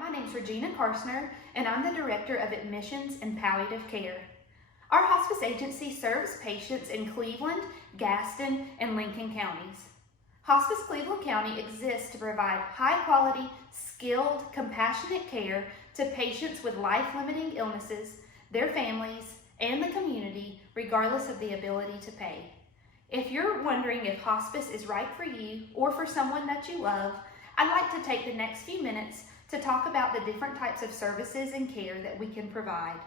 My name's Regina Carstner, and I'm the Director of Admissions and Palliative Care. Our hospice agency serves patients in Cleveland, Gaston, and Lincoln counties. Hospice Cleveland County exists to provide high-quality, skilled, compassionate care to patients with life-limiting illnesses, their families, and the community, regardless of the ability to pay. If you're wondering if hospice is right for you or for someone that you love, I'd like to take the next few minutes to talk about the different types of services and care that we can provide.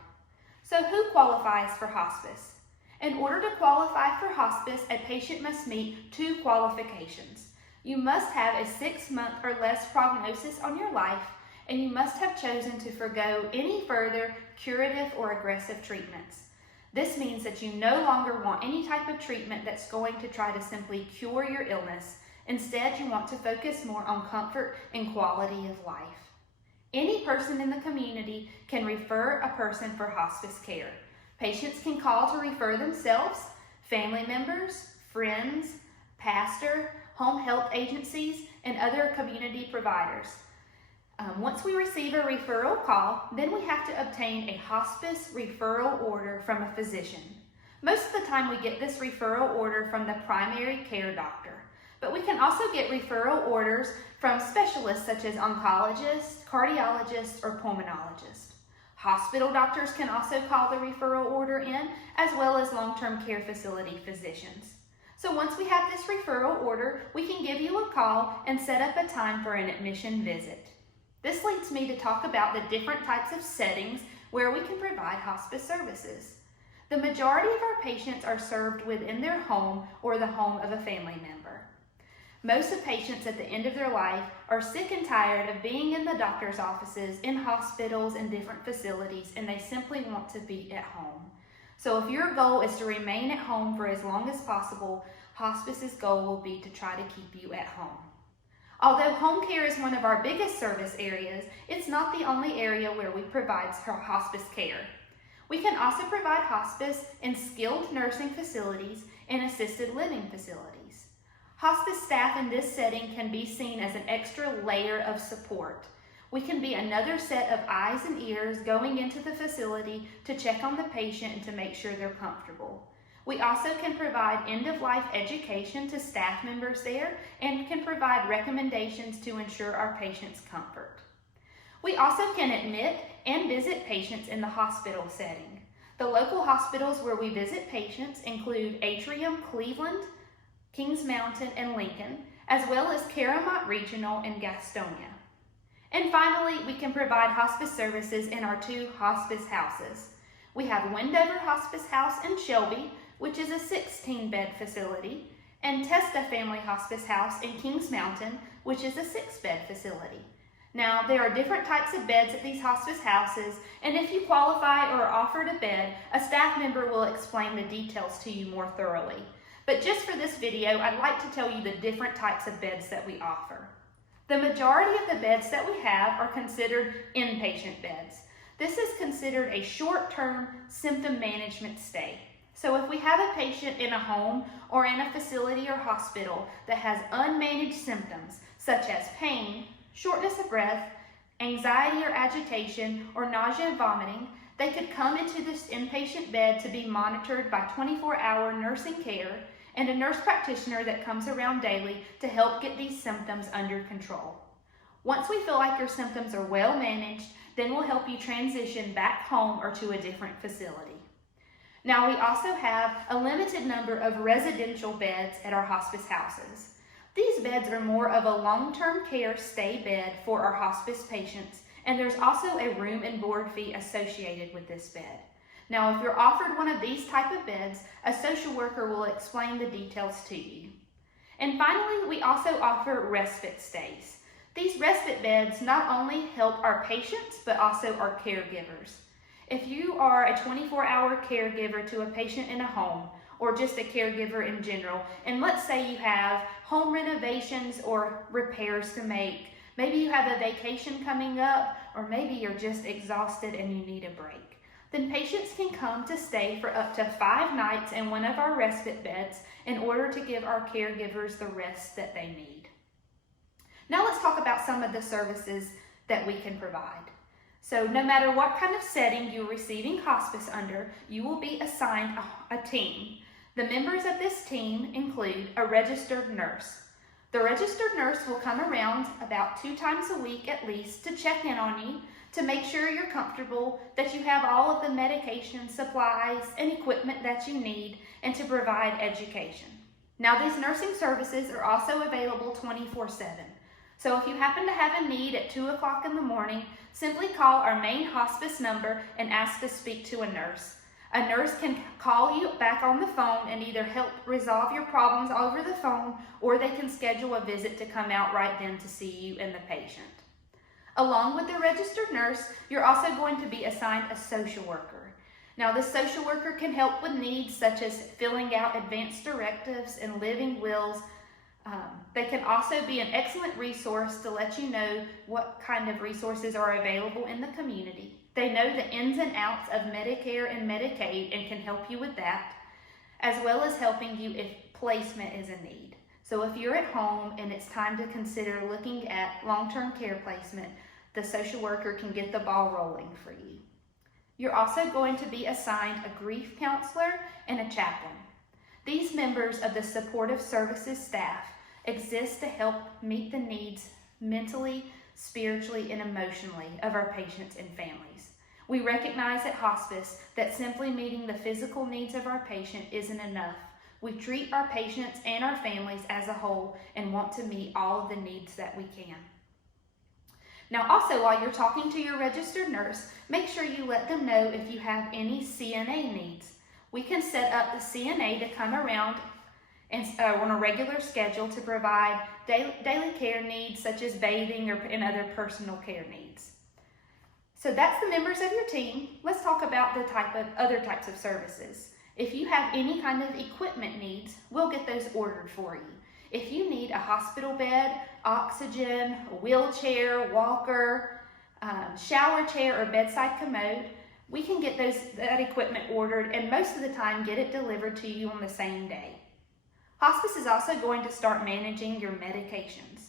So who qualifies for hospice? In order to qualify for hospice, a patient must meet two qualifications. You must have a 6-month or less prognosis on your life, and you must have chosen to forgo any further curative or aggressive treatments. This means that you no longer want any type of treatment that's going to try to simply cure your illness. Instead, you want to focus more on comfort and quality of life. Any person in the community can refer a person for hospice care. Patients can call to refer themselves, family members, friends, pastor, home health agencies, and other community providers. Once we receive a referral call, then we have to obtain a hospice referral order from a physician. Most of the time we get this referral order from the primary care doctor, but we can also get referral orders from specialists such as oncologists, cardiologists, or pulmonologists. Hospital doctors can also call the referral order in, as well as long-term care facility physicians. So once we have this referral order, we can give you a call and set up a time for an admission visit. This leads me to talk about the different types of settings where we can provide hospice services. The majority of our patients are served within their home or the home of a family member. Most of patients at the end of their life are sick and tired of being in the doctor's offices, in hospitals, and different facilities, and they simply want to be at home. So if your goal is to remain at home for as long as possible, hospice's goal will be to try to keep you at home. Although home care is one of our biggest service areas, it's not the only area where we provide hospice care. We can also provide hospice in skilled nursing facilities and assisted living facilities. Hospice staff in this setting can be seen as an extra layer of support. We can be another set of eyes and ears going into the facility to check on the patient and to make sure they're comfortable. We also can provide end-of-life education to staff members there and can provide recommendations to ensure our patients' comfort. We also can admit and visit patients in the hospital setting. The local hospitals where we visit patients include Atrium, Cleveland, Kings Mountain, and Lincoln, as well as Caramont Regional and Gastonia. And finally, we can provide hospice services in our 2 hospice houses. We have Wendover Hospice House in Shelby, which is a 16-bed facility, and Testa Family Hospice House in Kings Mountain, which is a 6-bed facility. Now, there are different types of beds at these hospice houses, and if you qualify or are offered a bed, a staff member will explain the details to you more thoroughly. But just for this video, I'd like to tell you the different types of beds that we offer. The majority of the beds that we have are considered inpatient beds. This is considered a short-term symptom management stay. So if we have a patient in a home or in a facility or hospital that has unmanaged symptoms such as pain, shortness of breath, anxiety or agitation, or nausea and vomiting, they could come into this inpatient bed to be monitored by 24-hour nursing care and a nurse practitioner that comes around daily to help get these symptoms under control. Once we feel like your symptoms are well managed, then we'll help you transition back home or to a different facility. Now, we also have a limited number of residential beds at our hospice houses. These beds are more of a long-term care stay bed for our hospice patients, and there's also a room and board fee associated with this bed. Now, if you're offered one of these type of beds, a social worker will explain the details to you. And finally, we also offer respite stays. These respite beds not only help our patients, but also our caregivers. If you are a 24-hour caregiver to a patient in a home, or just a caregiver in general, and let's say you have home renovations or repairs to make, maybe you have a vacation coming up, or maybe you're just exhausted and you need a break, then patients can come to stay for up to 5 nights in one of our respite beds in order to give our caregivers the rest that they need. Now let's talk about some of the services that we can provide. So no matter what kind of setting you're receiving hospice under, you will be assigned a team. The members of this team include a registered nurse. The registered nurse will come around about 2 times a week at least to check in on you, to make sure you're comfortable, that you have all of the medication, supplies, and equipment that you need, and to provide education. Now, these nursing services are also available 24/7. So if you happen to have a need at 2 o'clock in the morning, simply call our main hospice number and ask to speak to a nurse. A nurse can call you back on the phone and either help resolve your problems over the phone, or they can schedule a visit to come out right then to see you and the patient. Along with the registered nurse, you're also going to be assigned a social worker. Now, this social worker can help with needs such as filling out advance directives and living wills. They can also be an excellent resource to let you know what kind of resources are available in the community. They know the ins and outs of Medicare and Medicaid and can help you with that, as well as helping you if placement is a need. So if you're at home and it's time to consider looking at long-term care placement, the social worker can get the ball rolling for you. You're also going to be assigned a grief counselor and a chaplain. These members of the supportive services staff exist to help meet the needs mentally, spiritually, and emotionally of our patients and families. We recognize at hospice that simply meeting the physical needs of our patient isn't enough. We treat our patients and our families as a whole and want to meet all of the needs that we can. Now, also, while you're talking to your registered nurse, make sure you let them know if you have any CNA needs. We can set up the CNA to come around and on a regular schedule to provide daily care needs such as bathing and other personal care needs. So that's the members of your team. Let's talk about the other types of services. If you have any kind of equipment needs, we'll get those ordered for you. If you need a hospital bed, oxygen, a wheelchair, walker, shower chair, or bedside commode, we can get that equipment ordered and most of the time get it delivered to you on the same day. Hospice is also going to start managing your medications.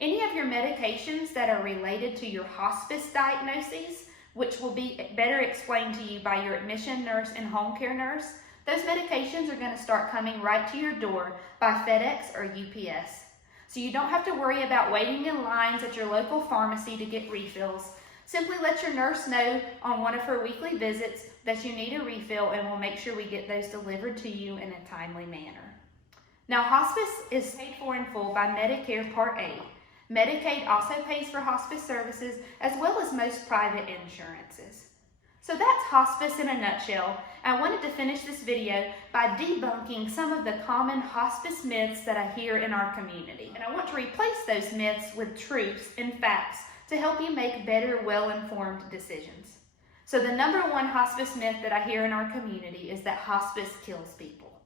Any of your medications that are related to your hospice diagnoses, which will be better explained to you by your admission nurse and home care nurse, those medications are going to start coming right to your door by FedEx or UPS. So you don't have to worry about waiting in lines at your local pharmacy to get refills. Simply let your nurse know on one of her weekly visits that you need a refill, and we'll make sure we get those delivered to you in a timely manner. Now, hospice is paid for in full by Medicare Part A. Medicaid also pays for hospice services, as well as most private insurances. So that's hospice in a nutshell. I wanted to finish this video by debunking some of the common hospice myths that I hear in our community. And I want to replace those myths with truths and facts to help you make better, well-informed decisions. So the number one hospice myth that I hear in our community is that hospice kills people.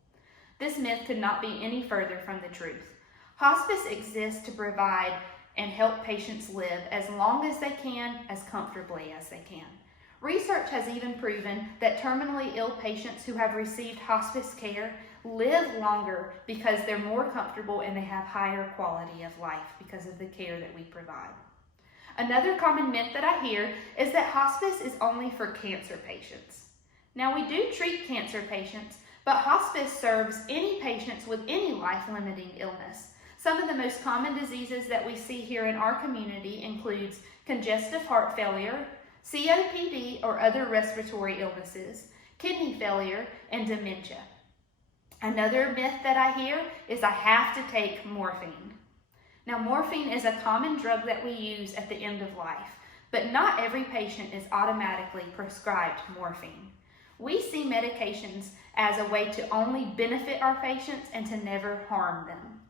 This myth could not be any further from the truth. Hospice exists to provide and help patients live as long as they can, as comfortably as they can. Research has even proven that terminally ill patients who have received hospice care live longer because they're more comfortable and they have higher quality of life because of the care that we provide. Another common myth that I hear is that hospice is only for cancer patients. Now, we do treat cancer patients, but hospice serves any patients with any life-limiting illness. Some of the most common diseases that we see here in our community includes congestive heart failure, COPD or other respiratory illnesses, kidney failure, and dementia. Another myth that I hear is I have to take morphine. Now, morphine is a common drug that we use at the end of life, but not every patient is automatically prescribed morphine. We see medications as a way to only benefit our patients and to never harm them.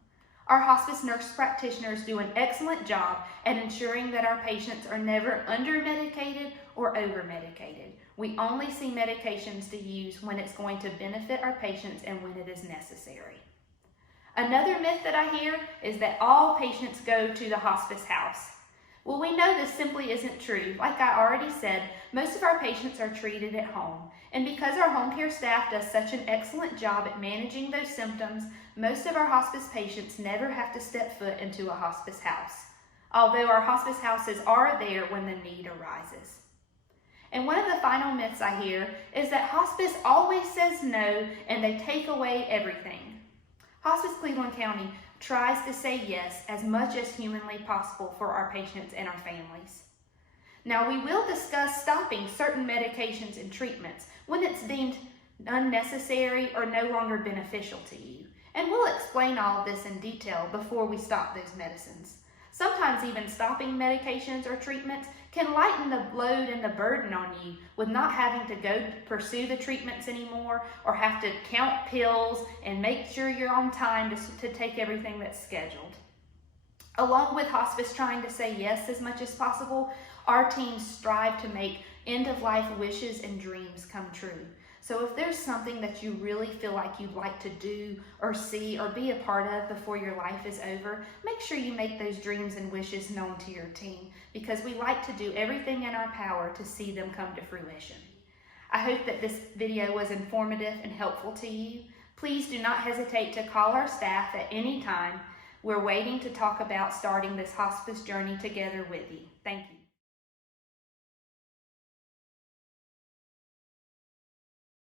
Our hospice nurse practitioners do an excellent job at ensuring that our patients are never under-medicated or over-medicated. We only see medications to use when it's going to benefit our patients and when it is necessary. Another myth that I hear is that all patients go to the hospice house. Well, we know this simply isn't true. Like I already said, most of our patients are treated at home. And because our home care staff does such an excellent job at managing those symptoms, most of our hospice patients never have to step foot into a hospice house. although our hospice houses are there when the need arises. And one of the final myths I hear is that hospice always says no and they take away everything. Hospice Cleveland County tries to say yes as much as humanly possible for our patients and our families. Now, we will discuss stopping certain medications and treatments when it's deemed unnecessary or no longer beneficial to you. And we'll explain all of this in detail before we stop those medicines. Sometimes even stopping medications or treatments can lighten the load and the burden on you with not having to go pursue the treatments anymore or have to count pills and make sure you're on time to take everything that's scheduled. Along with hospice trying to say yes as much as possible, our teams strive to make end-of-life wishes and dreams come true. So if there's something that you really feel like you'd like to do or see or be a part of before your life is over, make sure you make those dreams and wishes known to your team, because we like to do everything in our power to see them come to fruition. I hope that this video was informative and helpful to you. Please do not hesitate to call our staff at any time. We're waiting to talk about starting this hospice journey together with you. Thank you.